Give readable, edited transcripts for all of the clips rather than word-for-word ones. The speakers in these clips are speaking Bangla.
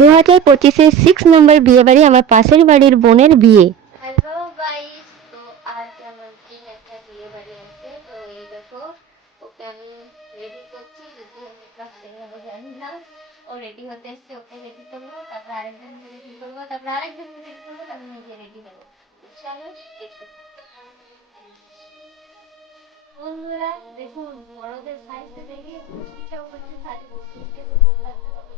2025-এর 6 নম্বর বিয়ে বাড়ি, আমার পাশের বাড়ির বোনের বিয়ে। হ্যালো গাইস, তো আজ আমাদের একটা বিয়ে বাড়ি আছে। তো এই দেখো, ওকে আমি রেডি করছি, যদি আমি ক্লাসে যাবো জানি না। ও রেডি হতে এসছে, ওকে রেডি করবো, তারপর আরেকজন রেডি করবো, তারপর আরেকজন রেডি করবো, তারপর নিজে রেডি হবো। চলো দেখো বন্ধুরা, দেখুন বড়দের সাইজটা দেখে পুষ্টিটাও বলছে শাড়ি পুষ্টিকে তো লাগতে হবে।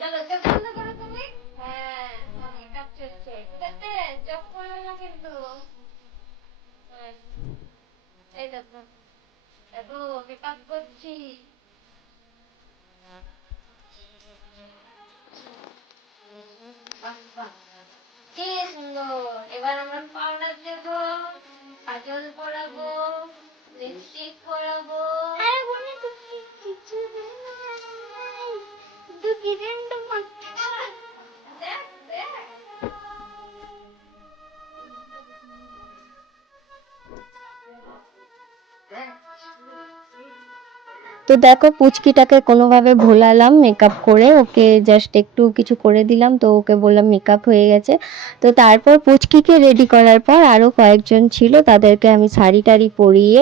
চলো চোখ বন্ধ করো তুমি। হ্যাঁ, মেকআপ চলছে, ঠিক আছে? চোখ খুলো না কিন্তু। এই দেখো, দেখো মেকআপ করছি। বাহ বাহ, কি সুন্দর। এবার আমরা পাউডার দেবো, কাজল পরাবো, লিপস্টিক পরাবো। আরে বলি তুমি কিছু দেখ নাই, দু কি রেন্ডু দেখ দেখ। তো দেখো পুচকিটাকে কোনোভাবে ভোলালাম মেকআপ করে, ওকে জাস্ট একটু কিছু করে দিলাম, তো ওকে বললাম মেকআপ হয়ে গেছে। তো তারপর পুচকিকে রেডি করার পর আরও কয়েকজন ছিল, তাদেরকে আমি শাড়ি টাড়ি পরিয়ে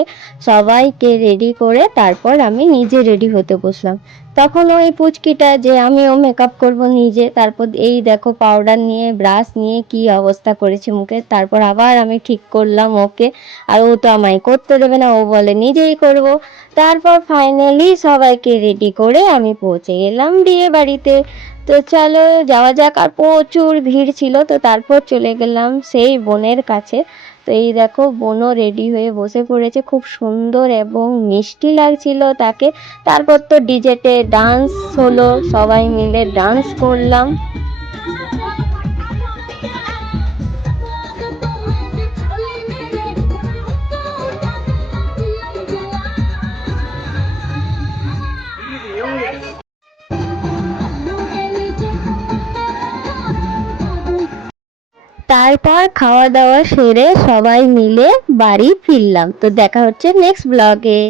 সবাইকে রেডি করে তারপর আমি নিজে রেডি হতে বসলাম। তখন ওই পুচকিটা যে আমিও মেকআপ করব নিজে, তারপর এই দেখো পাউডার নিয়ে ব্রাশ নিয়ে কি অবস্থা করেছে মুখে। তারপর আবার আমি ঠিক করলাম ওকে, আর ও তো আমায় করতে দেবে না, ও বলে নিজেই করব। তারপর ফাইনালি সবাইকে রেডি করে আমি পৌঁছে গেলাম বিয়ে বাড়িতে। তো চলো যাওয়া যাক, আর প্রচুর ভিড় ছিল। তো তারপর চলে গেলাম সেই বোনের কাছে। তো এই দেখো বোনও রেডি হয়ে বসে পড়েছে, খুব সুন্দর এবং মিষ্টি লাগছিল তাকে। তারপর তো ডিজেতে ডান্স হলো, সবাই মিলে ডান্স করলাম। তারপর খাওয়া দাওয়া সেরে সবাই মিলে বাড়ি ফিরলাম। তো দেখা হচ্ছে নেক্সট ব্লগে।